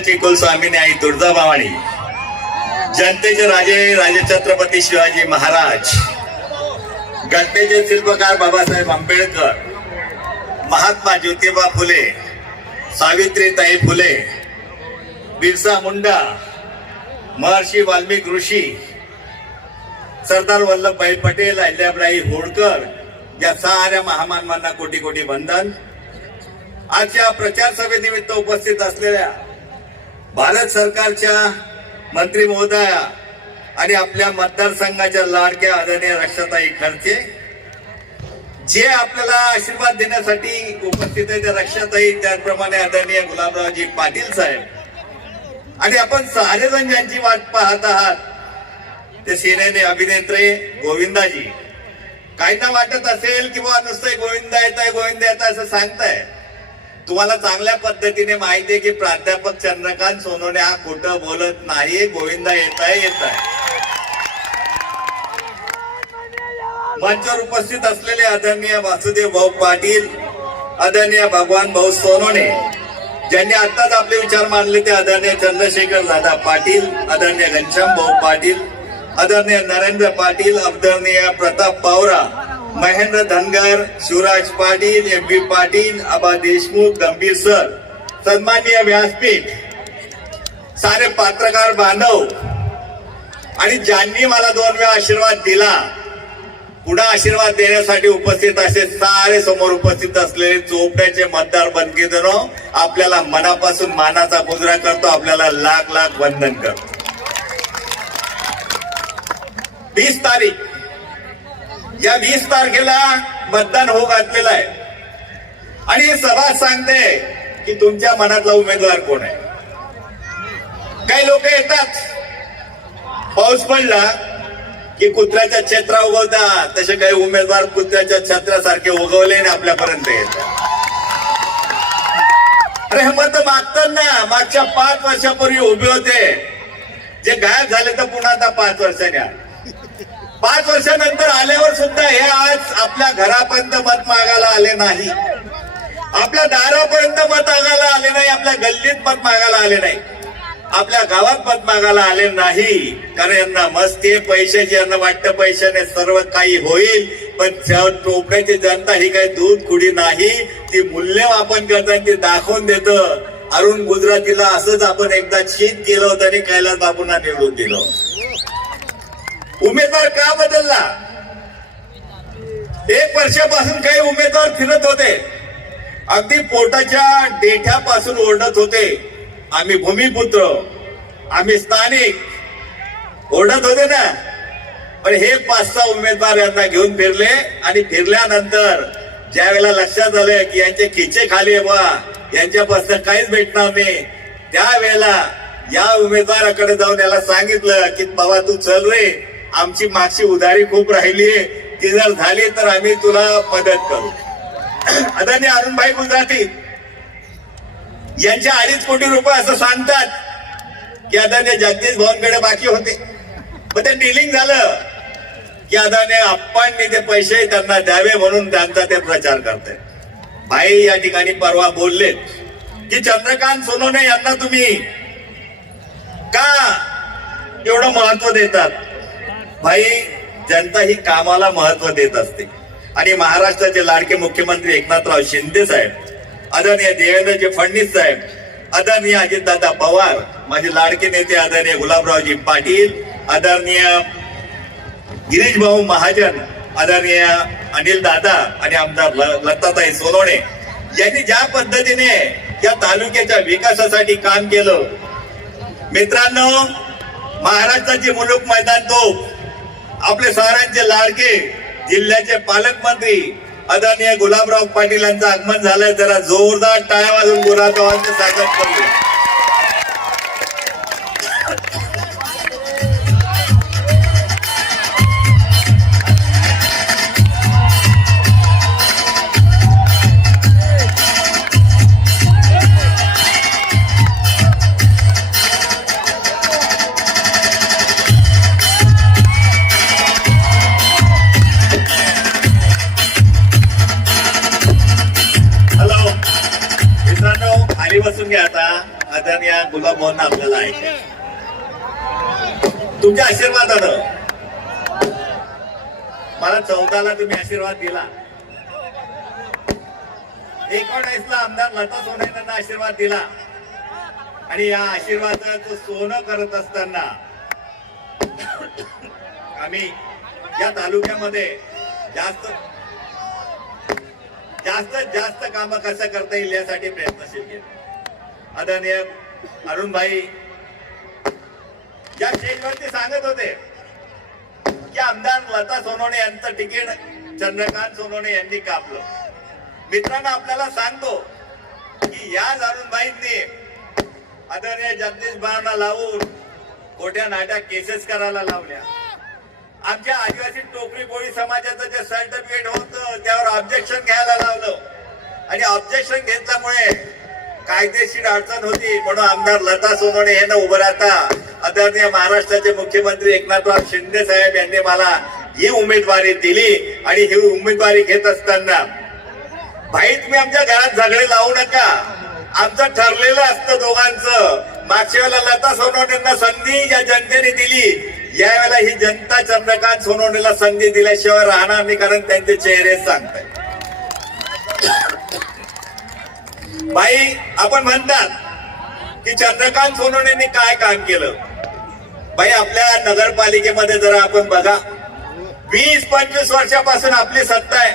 चिकुल स्वामीने आई तुळजाभवानी जनतेचे राजे राजे छत्रपती शिवाजी महाराज घटनेचे शिल्पकार बाबासाहेब आंबेडकर महात्मा ज्योतिबा फुले सावित्रीताई फुले बिरसा मुंडा महर्षी वाल्मिक ऋषी सरदार वल्लभभाई पटेल अहिल्याबाई होळकर या साऱ्या महामानवांना कोटी कोटी वंदन. आजच्या प्रचार सभेनिमित्त उपस्थित असलेल्या भारत सरकारच्या मंत्री महोदया आणि आपल्या मतदारसंघाच्या लाडक्या आदरणीय रक्षाताई खर्चे जे आपल्याला आशीर्वाद देण्यासाठी उपस्थित आहे त्या रक्षाताई त्याचप्रमाणे आदरणीय गुलाबरावजी पाटील साहेब. आणि आपण सारेजण ज्यांची वाट पाहत आहात ते सिनेने अभिनेत्री गोविंदाजी. काहींना वाटत असेल की नुसतंय नुसतं गोविंदा येत आहे गोविंदा येत आहे असं सांगताय तुम्हाला चांगल्या पद्धतीने माहिती आहे की प्राध्यापक चंद्रकांत सोनवणे हा खोटं बोलत नाही गोविंदा येत आहे येत आहे मंचावर उपस्थित असलेले आदरणीय वासुदेव भाऊ पाटील आदरणीय भगवान भाऊ सोनवणे ज्यांनी आताच आपले विचार मांडले ते आदरणीय चंद्रशेखर दादा पाटील आदरणीय घनश्याम भाऊ पाटील आदरणीय नरेंद्र पाटील आदरणीय Pratap Pawara Mahendra Dhangar Shivraj Patil M B Patil Aba Deshmukh Gambhir sir सन्माननीय व्यासपीठ सारे पत्रकार बांधव आणि ज्यांनी मला दोन वेळा आशीर्वाद दिला पुढा आशीर्वाद देण्यासाठी उपस्थित असे सारे समोर उपस्थित असलेले चोपड्याचे मतदार बनकेजनो आपल्याला मनापासून मानाचा मुजरा करतो आपल्याला लाख लाख वंदन करतो. वीस तारीख. या वीस तारखेला मतदान हो घातलेलं आहे. आणि हे सभा सांगते की तुमच्या मनातला उमेदवार कोण आहे? काही लोक येतात. पाऊस पडला की कुत्र्याच्या छत्रा उगवतात. तसे काही उमेदवार कुत्र्याच्या छत्रासारखे उगवले आणि आपल्यापर्यंत येतात. अरे हे मत मागताना मागच्या पाच वर्षापूर्वी उभे होते. जे गायब झाले तर पुन्हा आता पाच वर्षाने आले. पाच वर्षानंतर आल्यावर सुद्धा हे आज आपल्या घरापर्यंत मत मागायला आले नाही. आपल्या दारापर्यंत मत मागायला आले नाही आपल्या गल्लीत मत मागायला आले नाही. आपल्या गावात मत मागायला आले नाही. कारण यांना मस्ती पैशाची यांना वाटतं पैशाने सर्व काही होईल. पण ज्या जनता ही काही दूध खुडी नाही ती मूल्यमापन करताना ती दाखवून देत. अरुण गुजरातीला असंच आपण एकदा शीत केलं होतं आणि कैलास बाबूंना निवडून दिलं. उमेदवार का बदलला? एक वर्षापासून काही उमेदवार फिरत होते. अगदी पोटाच्या देठ्यापासून ओरडत होते. आम्ही भूमिपुत्र आम्ही स्थानिक. ओरडत होते ना? पण हे पाच सहा उमेदवार यांना घेऊन फिरले आणि फिरल्यानंतर ज्या वेळेला लक्षात आलं की यांचे खिचे खाली बा यांच्यापासून काहीच भेटणार नाही त्यावेळेला या उमेदवाराकडे जाऊन याला सांगितलं की बाबा तू चल रे. आमची मागची उधारी खूप राहिलीये ती जर झाली तर आम्ही तुला मदत करू. अदानी अरुणभाई गुजराती. यांच्या अडीच कोटी रुपये असं सांगतात की अदानी जगदीश भवनकडे बाकी होते. मग ते डिलिंग झालं की आदरणीय आप्पांनी ते पैसे त्यांना द्यावे म्हणून त्यांचा ते प्रचार करते भाई या ठिकाणी परवा बोललेत की चंद्रकांत सोनोने यांना तुम्ही का एवढं महत्त्व देतात? भाई जनता ही कामाला महत्त्व देत असते. आणि महाराष्ट्राचे लाडके मुख्यमंत्री एकनाथराव शिंदे साहेब आदरणीय देवेंद्रजी फडणवीस साहेब आदरणीय अजितदादा पवार माझे लाडके नेते आदरणीय गुलाबरावजी पाटील आदरणीय गिरीश भाऊ महाजन आदरणीय अनिल दादा आणि आमदार लताताई सोनवणे यांनी ज्या पद्धतीने या तालुक्याच्या विकासासाठी काम केलं. मित्रांनो महाराष्ट्राची मुलुक मैदान तोफ. आपले साऱ्यांचे लाडके जिल्ह्याचे पालकमंत्री आदरणीय गुलाबराव पाटील यांचं आगमन झालंय. जरा जोरदार टाळ्या वाजून गुलाबरावांचं स्वागत करूया. खाली बसून घ्या आता. आदरणीय गुलाब मोहन आपल्याला ऐकायचं तुमच्या आशीर्वादानं. मला चौदाला तुम्ही आशीर्वाद दिला. एकोणीसला आमदार लता सोनेंना आशीर्वाद दिला. आणि या आशीर्वादाचं सोनं करत असताना आम्ही या तालुक्यामध्ये जास्त जास्तीत जास्त कामं कसं करता येईल यासाठी प्रयत्नशील केले आदरणीय अरुणभाई या स्टेजवरती सांगत होते की आमदार लता सोनवणे यांचं तिकीट चंद्रकांत सोनवणे यांनी कापलं. मित्रांनो आपल्याला सांगतो की याच अरुणभाईंनी आदरणीय जगदीश बाळांना लावून खोट्या नाट्या केसेस करायला लावल्या. आमच्या आदिवासी टोपरी कोळी समाजाचं जे सर्टिफिकेट होतं त्यावर ऑब्जेक्शन घ्यायला लावलं. आणि ऑब्जेक्शन घेतल्यामुळे कायदेशीर अडचण होती म्हणून आमदार लता सोनवणे यांना उभं राहता. आदरणीय महाराष्ट्राचे मुख्यमंत्री एकनाथराव शिंदे साहेब यांनी मला ही उमेदवारी दिली आणि ही उमेदवारी घेत असताना भाई तुम्ही आमच्या घरात झगडे लावू नका. आमचं ठरलेलं असतं दोघांचं. मागच्या वेळेला लता सोनवणेंना संधी या जनतेने दिली. यावेळेला ही जनता चंद्रकांत सोनवणेला संधी दिल्याशिवाय राहणार नाही कारण त्यांचे चेहरे सांगताय बाई आपण म्हणतात की चंद्रकांत सोनवणेंनी काय काम केलं? बाई आपल्या नगरपालिकेमध्ये जरा आपण बघा. वीस पंचवीस वर्षापासून आपली सत्ता आहे.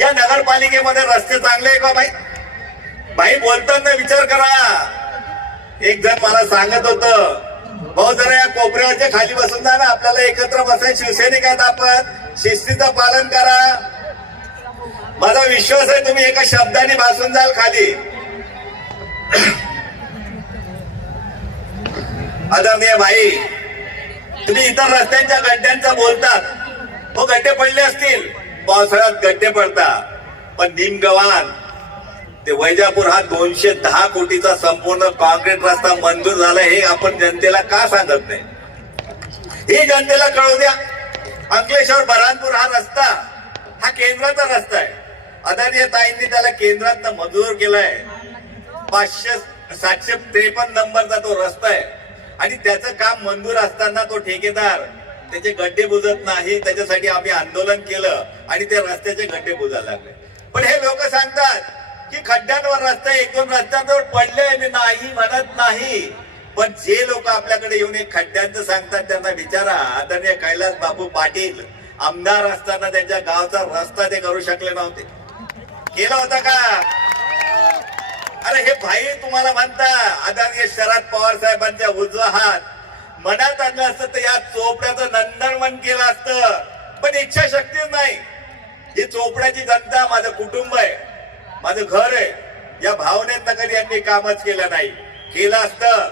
या नगरपालिकेमध्ये रस्ते चांगले आहे का बाई? बाई बोलताना विचार करा. एक जण मला सांगत होत भाऊ जरा या कोपऱ्यावरच्या खाली बसून जा ना आपल्याला एकत्र बसाय शिवसैनिक आहेत आपण शिस्तीचं पालन करा. माझा विश्वास आहे तुम्ही एका शब्दाने भासून जाल खाली. आदरणीय भाई तुम्ही इतर रस्त्यांच्या गड्ड्यांचा बोलतात. हो गड्डे पडले असतील. पावसाळ्यात गड्डे पडतात. पण निमगवान ते वैजापूर हा दोनशे दहा कोटीचा संपूर्ण कॉन्क्रीट रस्ता मंजूर झाला हे आपण जनतेला का सांगत नाही? हे जनतेला कळू द्या अंकलेश्वर बऱ्हाणपूर हा रस्ता हा केंद्राचा रस्ता आहे. आदरणीय ताईंनी त्याला केंद्रात मंजूर केलाय. पाचशे सातशे त्रेपन्न नंबरचा तो रस्ता आहे. आणि त्याचं काम मंजूर असताना तो ठेकेदार त्याचे गड्डे बुजत नाही त्याच्यासाठी आम्ही आंदोलन केलं आणि ते रस्त्याचे गड्डे बुजायला लागले. पण हे लोक सांगतात की खड्ड्यांवर रस्ता एक दोन रस्त्यांवर पडले मी नाही म्हणत नाही. पण जे लोक आपल्याकडे येऊन एक खड्ड्यांचं सांगतात त्यांना विचारा. आदरणीय कैलास बापू पाटील आमदार असताना त्यांच्या गावचा रस्ता ते करू शकले नव्हते. केला होता का? अरे हे भाई तुम्हाला म्हणता आदरणीय शरद पवार साहेबांच्या उजवा हात मनात आणलं असतं तर या चोपड्याचं नंदनवन केलं असतं. पण इच्छाशक्तीच नाही. ही चोपड्याची जनता माझं कुटुंब आहे. माझं घर आहे. या भावनेत कधी यांनी कामच केलं नाही. केलं असतं.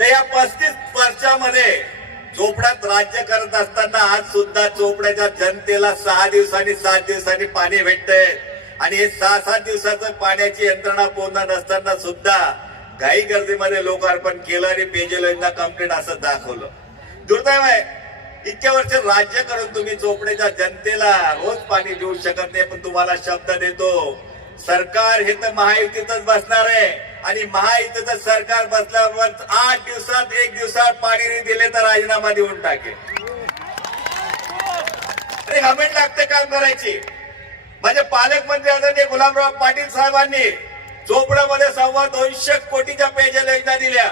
तर या पस्तीस वर्षामध्ये चोपड्यात राज्य करत असताना आज सुद्धा चोपड्याच्या जनतेला सहा दिवसांनी सात दिवसांनी पाणी भेटतंय. आणि हे सहा सात दिवसाचं पाण्याची यंत्रणा पूर्ण नसताना सुद्धा घाई गर्दीमध्ये लोकार्पण केलं आणि पेजल योजना कंप्लीट असं दाखवलं. दुर्दैव आहे इतक्या वर्ष राज्य करून तुम्ही चोपडेच्या जनतेला रोज पाणी देऊ शकत नाही पण तुम्हाला शब्द देतो. सरकार हे तर महायुतीतच बसणार आहे आणि महायुतीचं सरकार बसल्यावर आठ दिवसात एक दिवसात पाणी नाही दिले तर राजीनामा देऊन टाकेल. अरे गव्हर्नमेंट लागते काम करायची. म्हणजे माझे पालकमंत्री आदरणीय गुलाबराव पाटील साहेबांनी चोपड्यामध्ये सव्वा दोनशे कोटीच्या पेयजल योजना दिल्या.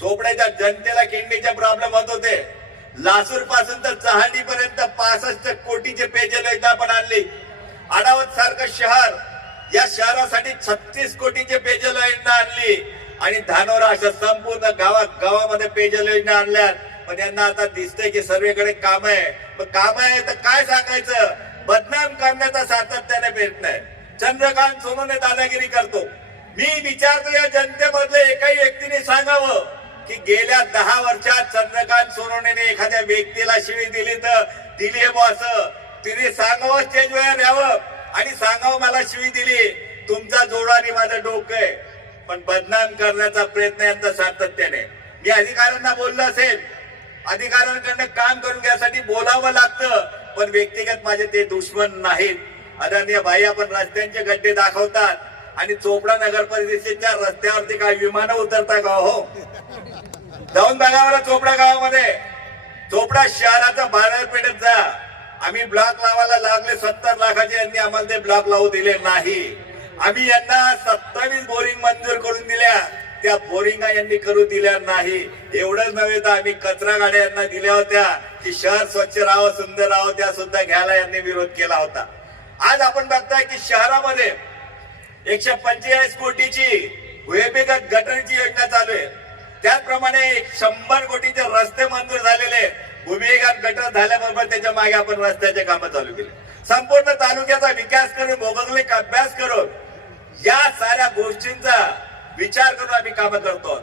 चोपड्याच्या जनतेला किडनीचे प्रॉब्लेम होत होते. लासूरपासून तर चहाडी पर्यंत पासष्ट कोटीचे पेयजल योजना पण आणली. अडावत सारखं शहर या शहरासाठी छत्तीस कोटीचे पेयजल योजना आणली. आणि धानोरा अशा संपूर्ण गावा गावामध्ये पेयजल योजना आणल्यात. पण यांना आता दिसतंय की सर्वेकडे काम आहे. पण काम आहे तर काय सांगायचं? बदनाम करण्याचा सातत्याने प्रयत्न आहे. चंद्रकांत सोनोने दादागिरी करतो. मी विचारतो या जनतेमधले एकाही व्यक्तीने सांगावं की गेल्या दहा वर्षात चंद्रकांत सोनवणेने एखाद्या व्यक्तीला शिवी दिली तर दिली आहे असं. तिने सांगावं स्टेजवर यावं आणि सांगावं मला शिवी दिली. तुमचा जोडा आणि माझं डोकं आहे. पण बदनाम करण्याचा प्रयत्न यांचा सातत्याने. मी अधिकाऱ्यांना बोललो असेल. अधिकाऱ्यांकडनं काम करून घ्यासाठी बोलावं लागतं. पण व्यक्तिगत माझे ते दुश्मन नाहीत. आदरणीय भाई आपण रस्त्यांचे गड्डे दाखवतात आणि चोपडा नगर परिषदेच्या रस्त्यावरती काय विमानं उतरता का? हो. जाऊन बघा बरं चोपडा गावामध्ये. चोपडा शहराचा बाजारपेठेत जा. आम्ही ब्लॉक लावायला लागले सत्तर लाखाचे यांनी आम्हाला ते ब्लॉक लावू दिले नाही. आम्ही यांना सत्तावीस बोरिंग मंजूर करून दिल्या. त्या बोरिंगा यांनी करू दिल्या नाही. एवढंच नव्हे तर आम्ही कचरा गाड्या यांना दिल्या होत्या की शहर स्वच्छ राहावं सुंदर राहावं त्या सुद्धा घ्यायला यांनी विरोध केला होता. आज आपण बघताय की शहरामध्ये एकशे पंचेचाळीस कोटीची भूमिगत गटरची योजना चालू आहे. त्याचप्रमाणे एक शंभर कोटीचे रस्ते मंजूर झालेले भूमिगत गटर झाल्याबरोबर त्याच्यामागे आपण रस्त्याचे कामं चालू केले. संपूर्ण तालुक्याचा विकास करून भौगोलिक अभ्यास करून या साऱ्या गोष्टींचा विचार करून आम्ही काम करतो.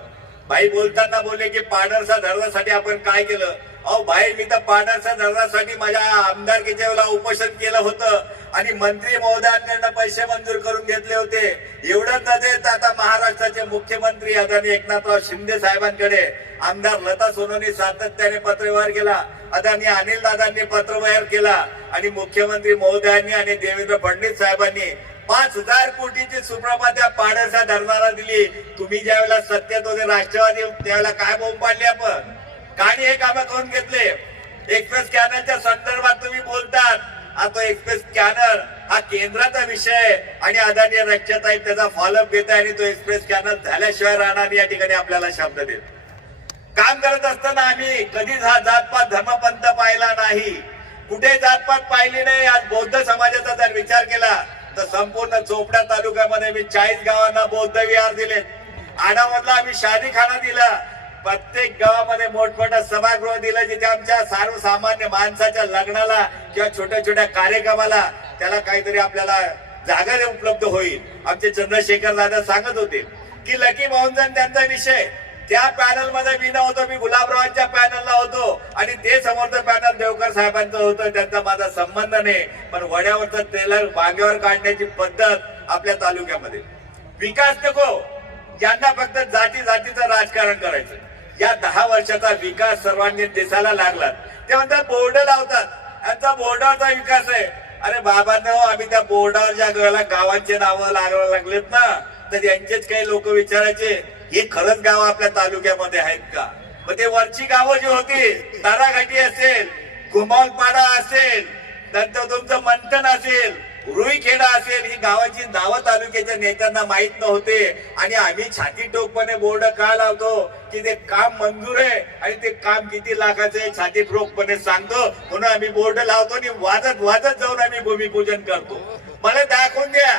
भाई बोलताना बोलले की पाडरसा धरणासाठी आपण काय केलं? अहो भाई मी तर पाडरसा धरणासाठी माझ्या आमदारकीच्या वेळेला उपोषण केलं होतं आणि मंत्री महोदयांकडनं पैसे मंजूर करून घेतले होते. एवढं नव्हे तर आता महाराष्ट्राचे मुख्यमंत्री आदरणीय एकनाथराव शिंदे साहेबांकडे आमदार लता सोनोनी सातत्याने पत्रव्यवहार केला आदरणीय अनिल दादांनी पत्रव्यवहार केला आणि मुख्यमंत्री महोदयांनी आणि देवेंद्र फडणवीस साहेबांनी पाच हजार कोटीची सुप्रभा त्या पाडसा धरणाला दिली. तुम्ही ज्या वेळेला सत्तेत होते राष्ट्रवादी त्यावेळेला काय बोंब पाडली आपण? काणी हे कामं करून घेतले. एक्सप्रेस कॅनलच्या संदर्भात तुम्ही बोलतात. हा तो एक्सप्रेस कॅनल हा केंद्राचा विषय आहे. आणि रक्षात आहे त्याचा फॉलोअप घेत आहे आणि तो एक्सप्रेस कॅनल झाल्याशिवाय राहणार या ठिकाणी आपल्याला शब्द देत. काम करत असताना आम्ही कधीच हा जातपात धर्मपंथ पाहिला नाही. कुठे जातपात पाहिली नाही? आज बौद्ध समाजाचा जर विचार केला तर संपूर्ण चोपडा तालुक्यामध्ये मी चाळीस गावांना बौद्ध विहार दिले. आडामधला आम्ही शादीखाना दिला. प्रत्येक गावामध्ये मोठमोठा सभागृह दिलं जिथे आमच्या सर्वसामान्य माणसाच्या लग्नाला किंवा छोट्या छोट्या कार्यक्रमाला त्याला काहीतरी आपल्याला जागा उपलब्ध होईल. आमचे चंद्रशेखर दादा सांगत होते की लकी मोहनजन त्यांचा विषय. त्या पॅनलमध्ये मी नव्हतो मी गुलाबरावांच्या पॅनलला होतो. आणि ते समोरचं पॅनल देवकर साहेबांचं होतं. त्यांचा माझा संबंध नाही. पण वड्यावरचं ट्रेलर मागेवर काढण्याची पद्धत आपल्या तालुक्यामध्ये. विकास नको. यांना फक्त जाती जातीचं राजकारण करायचं. या दहा वर्षाचा विकास सर्वांनी दिसायला लागला. ते म्हणतात बोर्ड लावतात. यांचा बोर्डावरचा विकास आहे. अरे बाबांना हो, आम्ही त्या बोर्डावर ज्या गावांचे नावं लागायला लागलेत ना तर यांचेच काही लोक विचारायचे. हे खरंच गाव आपल्या तालुक्यामध्ये आहेत का? मग ते वरची गावं जी होती ताराघाटी असेल कुंभारपाडा असेल नंतर तुमचं मंथन असेल रुईखेडा असेल ही गावाची नावं तालुक्याच्या नेत्यांना माहीत नव्हते. आणि आम्ही छाती टोकपणे बोर्ड का लावतो की ते काम मंजूर आहे आणि ते काम किती लाखाचं आहे छाती ठोकपणे सांगतो. म्हणून आम्ही बोर्ड लावतो आणि वाजत वाजत जाऊन आम्ही भूमिपूजन करतो. मला दाखवून द्या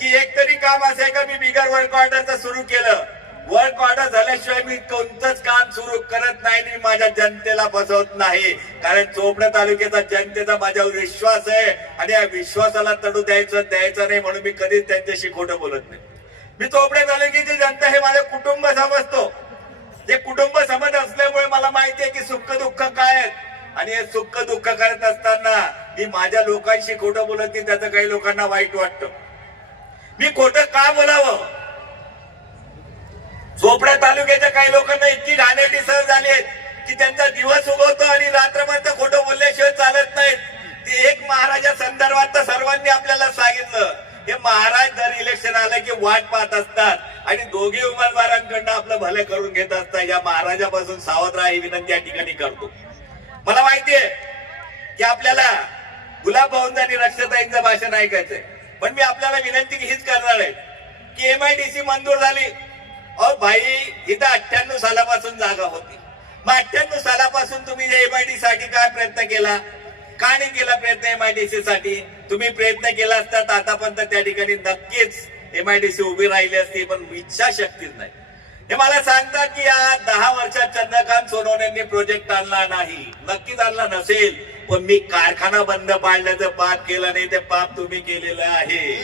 की एक तरी काम असे का मी बिगर वर्क ऑर्डरचं सुरू केलं? वळपाडा झाल्याशिवाय मी कोणतंच काम सुरू करत नाही मी माझ्या जनतेला बसवत नाही. कारण चोपडा तालुक्याचा जनतेचा माझ्यावर विश्वास आहे आणि या विश्वासाला तडू द्यायचं द्यायचं नाही म्हणून मी कधीच त्यांच्याशी खोटं बोलत नाही. मी चोपडे तालुक्याची जनता हे माझं कुटुंब समजतो. जे कुटुंब समज असल्यामुळे मला माहिती आहे की सुख दुःख काय आहेत. आणि हे सुख दुःख करत असताना मी माझ्या लोकांशी खोटं बोलत नाही त्याचं काही लोकांना वाईट वाटतं. मी खोटं का बोलावं? झोपड्या तालुक्याच्या काही लोकांना इतकी घाणेरडी सहज झाली आहेत की त्यांचा दिवस उगवतो आणि रात्रभर खोटं बोलल्याशिवाय चालत नाहीत. ते एक महाराजा संदर्भात तर सर्वांनी आपल्याला सांगितलं. हे महाराज दर इलेक्शन आलं की वाट पाहत असतात. आणि दोघे उमेदवारांकडनं आपलं भलं करून घेत असतात. या महाराजापासून सावध राहा ही विनंती या ठिकाणी करतो. मला माहितीये की आपल्याला गुलाब भाऊंचं आणि भाषण ऐकायचंय. पण मी आपल्याला विनंती हीच करणार आहे. की एमआयडीसी मंजूर झाली. अहो भाई इथं अठ्ठ्याण्णव सालापासून जागा होती. मग अठ्ठ्याण्णव सालापासून तुम्ही एमआयडी साठी काय प्रयत्न केला? का नाही केला प्रयत्न एमआयडीसी साठी? तुम्ही प्रयत्न केला असता तर आतापर्यंत त्या ठिकाणी नक्कीच एमआयडीसी उभी राहिली असती पण इच्छाशक्तीच नाही. हे मला सांगतात की या दहा वर्षात चंद्रकांत सोनवणेंनी प्रोजेक्ट आणला नाही. नक्कीच आणला नसेल पण मी कारखाना बंद पाडल्याचं पाप केलं नाही ते पाप तुम्ही केलेलं आहे.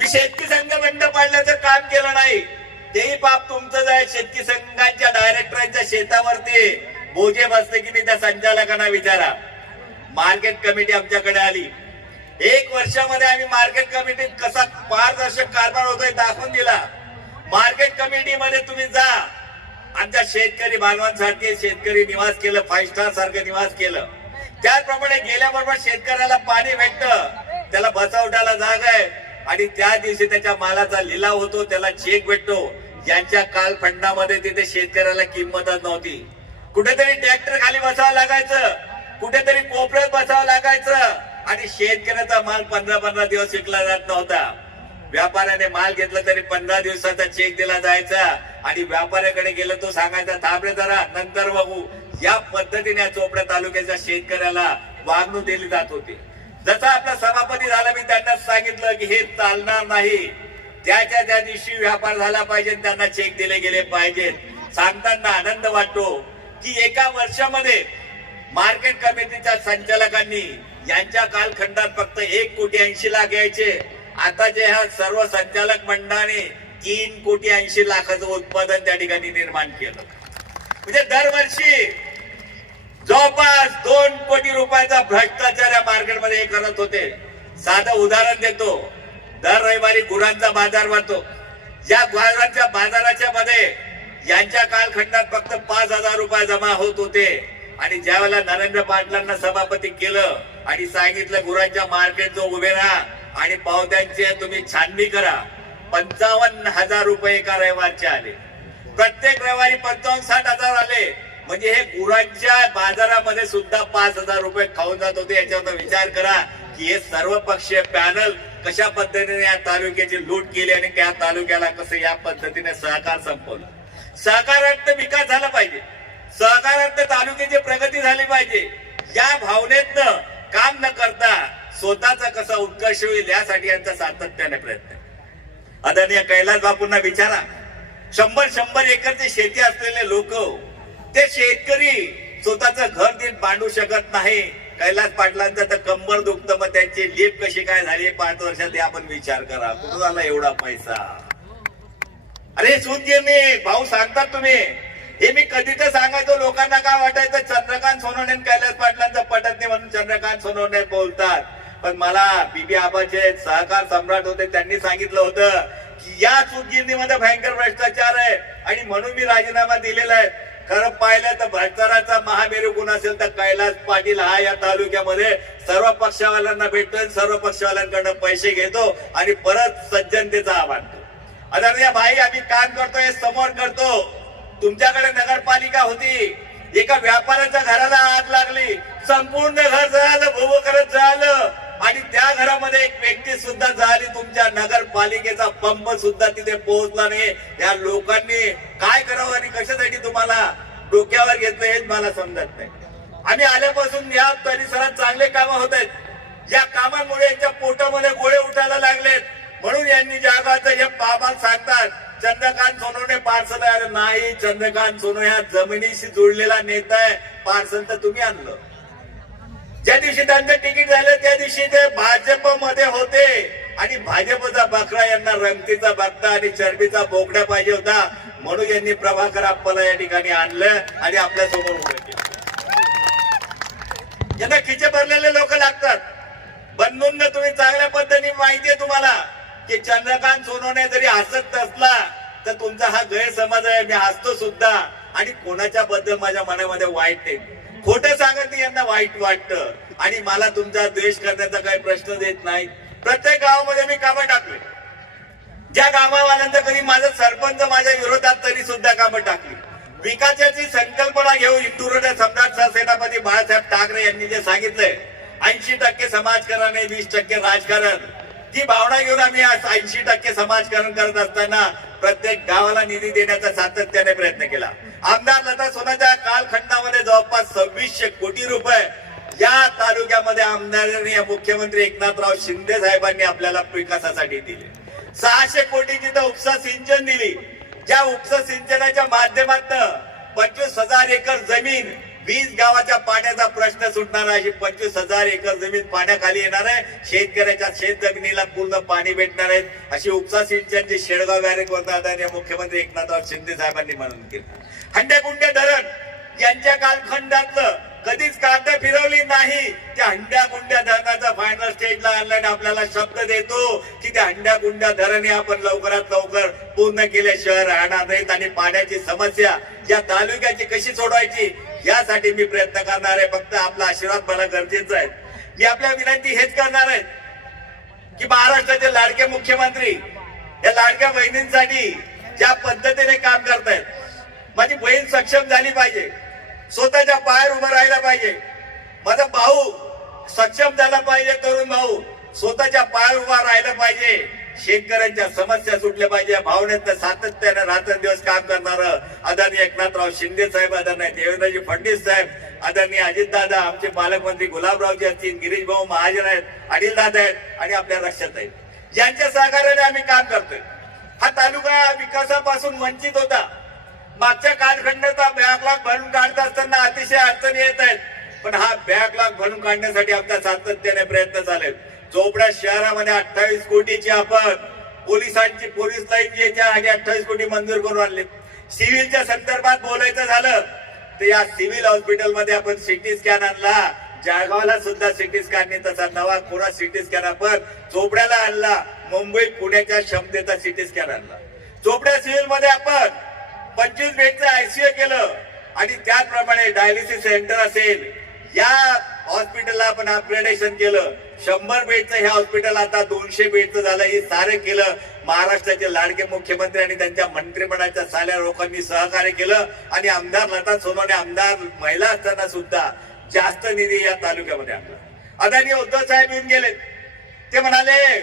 मी शेतकी संघ बंद पाडण्याचं काम केलं नाही. तेही पाप तुमचं आहे. शेतकी संघांच्या डायरेक्टरांच्या शेतावरती बोजे बसले की नाही त्या संचालकांना विचारा. मार्केट कमिटी आमच्याकडे आली. एक वर्षामध्ये आम्ही मार्केट कमिटीत कसा पारदर्शक कारभार होतोय दाखवून दिला. मार्केट कमिटीमध्ये तुम्ही जा. आमच्या शेतकरी बांधवांसाठी शेतकरी निवास केलं फाईव्ह स्टार सारखं निवास केलं. त्याचप्रमाणे गेल्याबरोबर शेतकऱ्याला पाणी भेटतं. त्याला बसवटाला जागा आहे. आणि त्या दिवशी त्याच्या मालाचा लिलाव होतो त्याला चेक भेटतो. यांच्या कालखंडामध्ये तिथे शेतकऱ्याला किंमतच नव्हती. कुठेतरी ट्रॅक्टर खाली बसावं लागायचं. कुठेतरी कोपऱ्यात बसावं लागायचं. आणि शेतकऱ्याचा माल पंधरा पंधरा दिवस विकला जात नव्हता. व्यापाऱ्याने माल घेतला तरी पंधरा दिवसाचा चेक दिला जायचा. आणि व्यापाऱ्याकडे गेलं तो सांगायचा थांबरे जरा नंतर बघू. या पद्धतीने या चोपड्या तालुक्याच्या शेतकऱ्याला वागणूक दिली जात होती. जसा आपला सभापती झाला मी त्यांना सांगितलं की हे चालणार नाही. ज्याच्या त्या दिवशी व्यापार झाला पाहिजे त्यांना चेक दिले गेले पाहिजेत सांगताना आनंद वाटतो की एका वर्षामध्ये मार्केट कमिटीच्या संचालकांनी यांच्या कालखंडात फक्त एक कोटी ऐंशी लाख यायचे. आता जे ह्या सर्व संचालक मंडळाने तीन कोटी ऐंशी लाखाचं उत्पादन त्या ठिकाणी निर्माण केलं. म्हणजे दरवर्षी जवळपास दोन कोटी रुपयाचा भ्रष्टाचार या मार्केटमध्ये हे करत होते. साधं उदाहरण देतो. दर रविवारी गुरांचा बाजार भरतो या गुरांच्या बाजाराच्या मध्ये यांच्या कालखंडात फक्त पाच हजार रुपये जमा होत होते. आणि ज्यावेळेला नरेंद्र पाटलांना सभापती केलं आणि सांगितलं गुरांच्या मार्केट जो उभे राहा आणि पावत्यांची तुम्ही छाननी करा. पंचावन्न हजार रुपये एका रविवारचे आले. प्रत्येक रविवारी पंचावन्न साठ हजार आले. म्हणजे हे गुरांच्या बाजारामध्ये सुद्धा पाच हजार रुपये खाऊन जात होते. याच्यावर विचार करा की हे सर्व पक्षीय पॅनल कशा पद्धतीने या तालुक्याची लूट केली आणि त्या तालुक्याला कसं या पद्धतीने सहकार संपवलं? सहकारार्थ विकास झाला पाहिजे. सहकारार्थ तालुक्याची प्रगती झाली पाहिजे. या भावनेतनं काम न करता स्वतःचा कसा उत्कर्ष होईल यासाठी यांचा सातत्याने प्रयत्न आदरणीय कैलास बापूंना विचारा. शंभर शंभर एकरची शेती असलेले लोक ते शेतकरी स्वतःचं घर नीट बांधू शकत नाही. कैलास पाटलांचं तर कंबर दुखतं मग त्यांची लेप कशी काय झाली? पाच वर्षात आपण विचार करा. कुठं झाला एवढा पैसा? अरे सुदगिरणी भाऊ सांगतात तुम्ही. हे मी कधी तर सांगायचो. लोकांना काय वाटायचं? चंद्रकांत सोनवणे कैलास पाटलांचं पटत नाही म्हणून चंद्रकांत सोनवणे बोलतात. पण मला बीबी आबाचे सहकार सम्राट होते त्यांनी सांगितलं होतं की या सुदगिरणीमध्ये भयंकर भ्रष्टाचार आहे. आणि म्हणून मी राजीनामा दिलेला आहे. खरं पाहिलं तर भ्रष्टाचाराचा महामेरू गुण असेल तर कैलास पाटील हा या तालुक्यामध्ये सर्व पक्षवाल्यांना भेटतोय सर्व पक्षवाल्यांकडनं पैसे घेतो आणि परत सज्जनतेचा आव्हान आदरणीय भाई आम्ही काम करतोय समोर करतो. तुमच्याकडे नगरपालिका होती. एका व्यापाऱ्याच्या घराला आग लागली. संपूर्ण घर जळालं भोव करत जळालं. आणि त्या घरामध्ये एक व्यक्ती सुद्धा झाली. तुमच्या नगरपालिकेचा पंप सुद्धा तिथे पोहोचला नाही. या लोकांनी काय करावं आणि कशासाठी तुम्हाला डोक्यावर घेतलं हेच मला समजत नाही. आम्ही आल्यापासून या परिसरात चांगले कामं होत आहेत. या कामांमुळे यांच्या पोटामध्ये गोळे उठायला लागलेत. म्हणून यांनी जगाचं हे बाबा सांगतात चंद्रकांत सोनवणे पार्सल नाही चंद्रकांत सोनू ह्या जमिनीशी जुळलेला नेता आहे. पार्सल तर तुम्ही आणलं. ज्या दिवशी त्यांचं तिकीट झालं त्या दिवशी ते भाजपमध्ये होते. आणि भाजपचा बकरा यांना रंगतीचा बगता आणि चरबीचा बोकड्या पाहिजे होता. म्हणून यांनी प्रभाकर आप्पाला या ठिकाणी आणलं आणि आपल्यासमोर उभं केलं. यांना खिचे भरलेले लोक लागतात. बनवून तुम्ही चांगल्या पद्धतीने माहितीये तुम्हाला की चंद्रकांत सोनवणे जरी हसत असला तर तुमचा हा गैरसमज आहे. मी हसतो सुद्धा. आणि कोणाच्या बद्दल माझ्या मनामध्ये वाईट नाही. खोट सांगत यांना वाईट वाटतं. आणि मला तुमचा द्वेष करण्याचा काही प्रश्न देत नाही. प्रत्येक गावामध्ये मी कामं टाकले. ज्या गावावाल्यांचं कधी माझा सरपंच माझ्या विरोधात तरी सुद्धा कामं टाकली. विकासाची संकल्पना घेऊन हिंदुहृदय सम्राट सहसेनापती बाळासाहेब ठाकरे यांनी जे सांगितलंय ऐंशी टक्के समाजकारण आणि वीस टक्के राजकारण. ती भावना घेऊन आम्ही ऐंशी टक्के समाजकारण करत असताना प्रत्येक गावाला निधी देण्याचा सातत्याने प्रयत्न केला. आमदार लता सोनाच्या कालखंडामध्ये जवळपास सव्वीसशे कोटी रुपये या तालुक्यामध्ये आमदारांनी मुख्यमंत्री एकनाथराव शिंदे साहेबांनी आपल्याला विकासासाठी दिले. सहाशे कोटीची तर उपसा सिंचन दिली ज्या उपसा सिंचनाच्या माध्यमातून पंचवीस हजार एकर जमीन वीस गावाच्या पाण्याचा प्रश्न सुटणार आहे. अशी पंचवीस हजार एकर जमीन पाण्याखाली येणार आहे. शेतकऱ्याच्या शेत जमिनीला पूर्ण पाणी भेटणार आहे. अशी उपसा सिंचनची शेळगाव व्यारेक आदरणीय मुख्यमंत्री एकनाथराव शिंदे साहेबांनी म्हणून केलं. हंड्याकुंड्या धरण यांच्या कालखंडातलं कधीच कागद फिरवली नाही. त्या हंड्या गुंड्या धरणाचा फायनल स्टेजला आणल्याने आपल्याला शब्द देतो की त्या हंड्या गुंड्या धरणे आपण लवकरात लवकर पूर्ण केल्याशिवाय राहणार नाहीत आणि पाण्याची समस्या या तालुक्याची कशी सोडवायची? यासाठी मी प्रयत्न करणार आहे. फक्त आपला आशीर्वाद मला गरजेचा आहे. मी आपल्या विनंती हेच करणार आहे की महाराष्ट्राचे लाडके मुख्यमंत्री या लाडक्या बहिणींसाठी ज्या पद्धतीने काम करतायत माझी बहीण सक्षम झाली पाहिजे. स्वतःच्या पायावर उभं राहायला पाहिजे. माझा भाऊ सक्षम झाला पाहिजे तरुण भाऊ. स्वतःच्या पायावर उभा राहायला पाहिजे. शेतकऱ्यांच्या समस्या सुटल्या पाहिजे. भावनेत सातत्यानं रात्रंदिवस काम करणार आदरणीय एकनाथराव शिंदे साहेब आदरणीय देवेंद्रजी फडणवीस साहेब आदरणीय अजितदादा आमचे पालकमंत्री गुलाबरावजी असतील गिरीश भाऊ महाजन आहेत अनिल दादा आहेत आणि आपल्या लक्षात आहेत. यांच्या सहकार्याने आम्ही काम करतोय. हा तालुका विकासापासून वंचित होता. मागच्या कालखंडाचा बॅकलॉग भरून काढत असताना अतिशय अडचणी येत आहेत. पण हा बॅकलॉग भरून काढण्यासाठी आमचा सातत्याने प्रयत्न चालेल चोपडा शहरामध्ये अठ्ठावीस कोटीची आपण पोलिसांची पोलीस लाईन याच्या आधी अठ्ठावीस कोटी मंजूर करून आणले. सिव्हिलच्या संदर्भात बोलायचं झालं तर या सिव्हिल हॉस्पिटलमध्ये आपण सिटी स्कॅन आणला. जळगावला सुद्धा सिटी स्कॅनने तसा नवा कोरा सिटी स्कॅन आपण चोपड्याला आणला. मुंबई पुण्याच्या क्षमतेचा सिटी स्कॅन आणला. चोपड्या सिव्हिलमध्ये आपण पंचवीस बेडचं आयसीयू केलं. आणि त्याचप्रमाणे डायलिसिस सेंटर असेल या हॉस्पिटलला आपण अपग्रेडेशन केलं. शंभर बेडचं हे हॉस्पिटल आता दोनशे बेडचं झालं. हे सारे केलं. महाराष्ट्राचे लाडके मुख्यमंत्री आणि त्यांच्या मंत्रिमंडळाच्या साऱ्या लोकांनी सहकार्य केलं. आणि आमदार लता सोनवणे आमदार महिला असताना सुद्धा जास्त निधी या तालुक्यामध्ये आणला. आदरणीय उद्धव साहेब येऊन गेले ते म्हणाले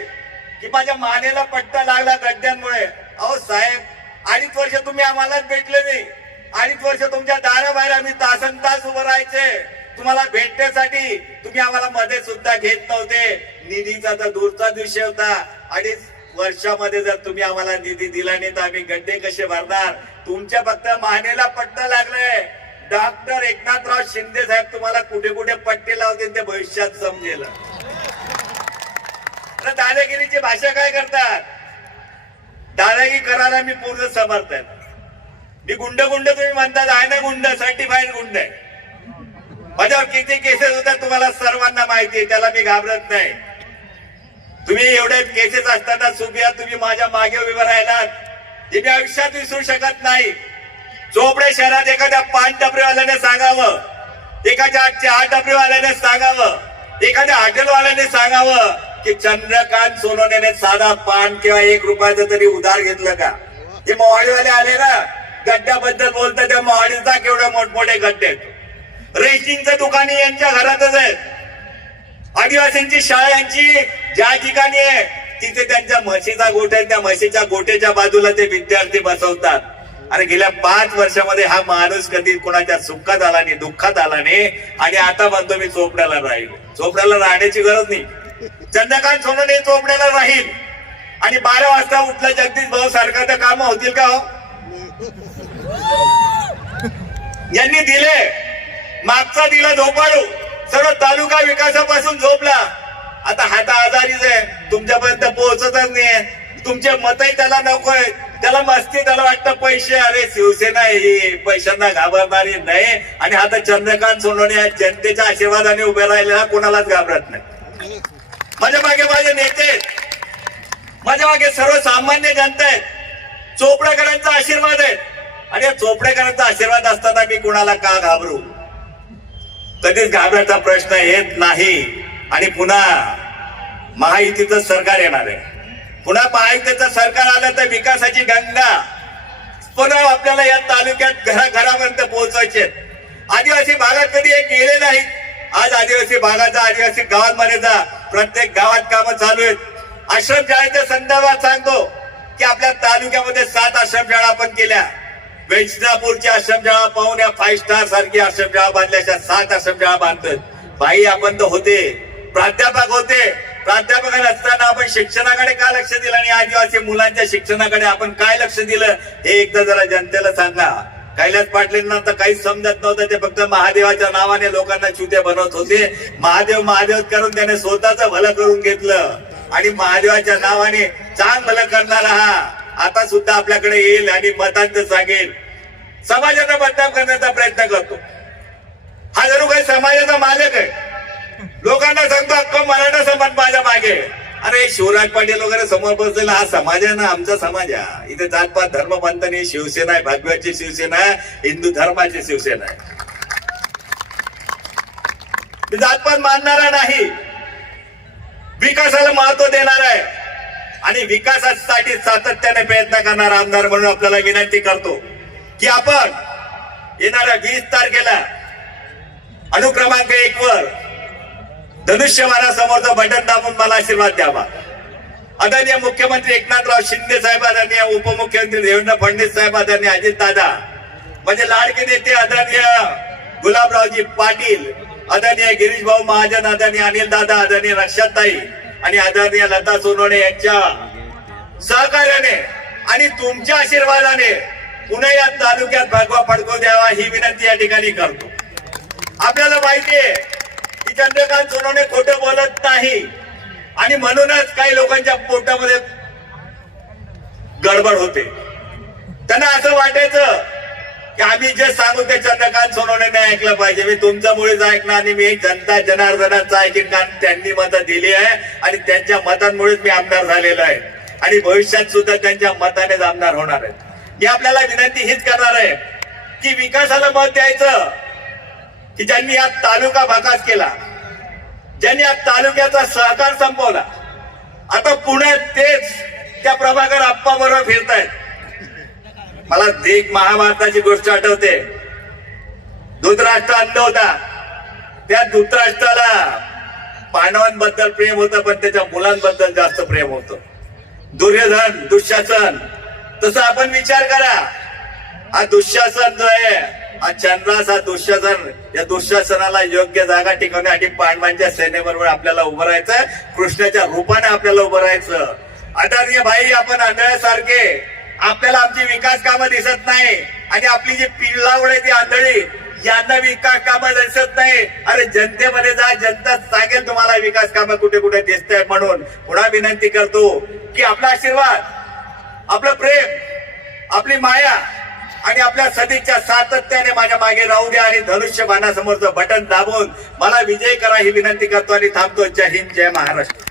की माझ्या मानेला पट्टा लागला गड्ड्यांमुळे. अहो साहेब अडीच वर्ष तुम्ही आम्हालाच भेटले नाही. अडीच वर्ष तुमच्या दाराबाहेर आम्ही तासन तास उभं राहायचे. तुम्हाला भेटण्यासाठी तुम्ही आम्हाला मध्ये सुद्धा घेत नव्हते. निधीचा तर दूरचा विषय होता. अडीच वर्षामध्ये जर तुम्ही आम्हाला निधी दिला नाही तर आम्ही गड्डे कसे भरणार? तुमच्या फक्त मानेला पट्टा लागलाय. डॉक्टर एकनाथराव शिंदे साहेब तुम्हाला कुठे कुठे पट्टे लावतील ते भविष्यात समजेल तर दादागिरीची भाषा काय करतात? दादागिरी करायला मी पूर्ण समर्थ आहे. मी गुंड गुंड तुम्ही म्हणतात आहे ना गुंड सर्टिफाईड गुंड आहे. माझ्यावर किती केसेस होतात तुम्हाला सर्वांना माहिती आहे त्याला मी घाबरत नाही. तुम्ही एवढे केसेस असताना सुबिया तुम्ही माझ्या मागे उभे राहिलात. जे मी आयुष्यात विसरू शकत नाही. चोपडे शहरात एखाद्या पान टपरीवाल्याने सांगावं. एखाद्या चहा टपरीवाल्याने सांगावं. एखाद्या हॉटेलवाल्याने सांगावं की चंद्रकांत सोनवणे साधा पान किंवा एक रुपयाचं तरी उधार घेतलं का? हे मोहाडीवाले आले ना. गड्ड्याबद्दल बोलतात त्या मोहाडीचा केवढ्या मोठमोठे गड्डे आहेत दुकाने यांच्या घरातच आहेत आदिवासींची शाळा यांची ज्या ठिकाणी आहे तिथे त्यांच्या म्हशीचा गोठा आहे. त्या म्हशीच्या गोठ्याच्या बाजूला ते विद्यार्थी बसवतात. आणि गेल्या पाच वर्षामध्ये हा माणूस कधी कोणाच्या सुखात आला नाही दुःखात आला नाही. आणि आता म्हणतो मी चोपड्याला राहील. चोपड्याला राहण्याची गरज नाही. चंद्रकांत सोनवणे चोपड्याला राहील. आणि बारा वाजता उठला जगदीश भाऊ सरकारचं काम होतील का हो? यांनी दिले. मागचा दिला झोपाळू. सर्व तालुका विकासापासून झोपला. आता हाता आजारीच आहे. तुमच्यापर्यंत पोहोचतच नाहीये. तुमचे मतही त्याला नकोय. त्याला मस्ती त्याला वाटतं पैसे. अरे शिवसेना ही. पैशांना घाबरणारी नाही. आणि आता चंद्रकांत सोनवणे जनतेच्या आशीर्वादाने उभे राहिलेला कोणालाच घाबरत नाही. माझ्या मागे माझे नेते माझ्या मागे सर्वसामान्य जनता आहेत. चोपडेकरांचा आशीर्वाद आहे. आणि या चोपडेकरांचा आशीर्वाद असताना मी कुणाला का घाबरू? कधीच घाबरायचा प्रश्न येत नाही. आणि पुन्हा महायुतीचं सरकार येणार आहे. पुन्हा महायुतीचं सरकार आलं तर विकासाची गंगा. पुन्हा आपल्याला या तालुक्यात घराघरापर्यंत पोहोचायचे आहेत. आदिवासी भागात कधी हे गेले नाहीत आज आदिवासी भागाचा आदिवासी गावांमध्ये जा. प्रत्येक गावात कामं चालू आहेत. आश्रमशाळेच्या संदर्भात सांगतो की आपल्या तालुक्यामध्ये सात आश्रमशाळा आपण केल्या. वैष्णापूरची आश्रमशाळा पाहून या फाईव्ह स्टार सारखी आश्रमशाळा बांधल्याच्या सात आश्रमशाळा बांधतात. बाई आपण तर होते. प्राध्यापक होते. प्राध्यापक असताना आपण शिक्षणाकडे का लक्ष दिलं आणि आदिवासी मुलांच्या शिक्षणाकडे आपण काय लक्ष दिलं? हे एकदा जरा जनतेला सांगा. कैलास पाटलींना तर काहीच समजत नव्हतं. ते फक्त महादेवाच्या नावाने लोकांना चुते बनवत होते. महादेव महादेव करून त्याने स्वतःच भलं करून घेतलं. आणि महादेवाच्या नावाने चांग भलं करणारा हा आता सुद्धा आपल्याकडे येईल आणि मतांचं सांगेल. समाजाचा बदनाम करण्याचा प्रयत्न करतो. हा जणू काही समाजाचा मालक आहे. लोकांना सांगतो अक्क मराठा समाज माझ्या मागे अरे शिवराज पाटील वगैरे समोर बसलेला हा समाज आहे ना आमचा समाज आहे. इथे जातपात धर्म बांधताना शिवसेना आहे भागव्याची शिवसेना आहे हिंदू धर्माची शिवसेना आहे. जातपात मानणारा नाही. विकासाला महत्त्व देणार आहे. आणि विकासासाठी सातत्याने प्रयत्न करणारा आमदार म्हणून आपल्याला विनंती करतो की आपण येणाऱ्या वीस तारखेला अनुक्रमांक एक वर धनुष्यबाणासमोरचं बटन दाबून मला आशीर्वाद द्यावा. आदरणीय मुख्यमंत्री एकनाथराव शिंदे साहेब आदरणीय उपमुख्यमंत्री देवेंद्र फडणवीस साहेब आदरणीय अजित दादा म्हणजे लाडके नेते आदरणीय गुलाबरावजी पाटील आदरणीय गिरीश भाऊ महाजन आदरणीय अनिल दादा आदरणीय रक्षाताई आणि आदरणीय लता सोनवणे यांच्या सहकार्याने आणि तुमच्या आशीर्वादाने पुणे या तालुक्यात भगवा फडको द्यावा ही विनंती या ठिकाणी करतो. आपल्याला माहितीये की चंद्रकांत सोनवणे खोटं बोलत नाही आणि म्हणूनच काही लोकांच्या पोटामध्ये गडबड होते. त्यांना असं वाटायचं की आम्ही जे सांगू ते चंद्रकांत सोनवणे नाही ऐकलं पाहिजे. मी तुमच्यामुळेच ऐकणार आणि मी जनता जनार्दनाचा ऐकेन कारण त्यांनी मतं दिली आहे आणि त्यांच्या मतांमुळेच मी आमदार झालेलो आहे. आणि भविष्यात सुद्धा त्यांच्या मतानेच आमदार होणार आहे. मी आपल्याला विनंती हीच करणार आहे की विकासाला मत द्यायचं की ज्यांनी हा तालुका भागास केला ज्यांनी या तालुक्याचा सहकार संपवला. आता पुण्यात तेच त्या प्रभाकर आप्पा बरोबर फिरतायत. मला एक महाभारताची गोष्ट आठवते. धृतराष्ट्र अंध होता. त्या धृतराष्ट्राला पांडवांबद्दल प्रेम होतं पण त्याच्या मुलांबद्दल जास्त प्रेम होतं. दुर्योधन दुःशासन तसं आपण विचार करा. हा दुःशासन जो आहे हा चंद्रास हा दुःशासन या दुःशासनाला योग्य जागा टिकवण्यासाठी पांडवांच्या सेनेबरोबर आपल्याला उभं राहायचं कृष्णाच्या रूपाने आपल्याला उभं राहायचं. आदरणीय भाई आपण आंधळ्यासारखे आपल्याला आमची विकास कामं दिसत नाही. आणि आपली जी पिल्लावड आहे ती आंधळी यांना विकास कामं दिसत नाही. अरे जनतेमध्ये जा जनता सांगेल तुम्हाला विकास कामं कुठे कुठे दिसत आहे म्हणून. पुन्हा विनंती करतो की आपला आशीर्वाद आपलं प्रेम आपली माया आणि आपल्या सदिच्छा सातत्याने माझ्या मागे राहू द्या आणि धनुष्य बाणासमोरचं बटन दाबून मला विजय करा ही विनंती करतो आणि थांबतो. जय हिंद जय महाराष्ट्र.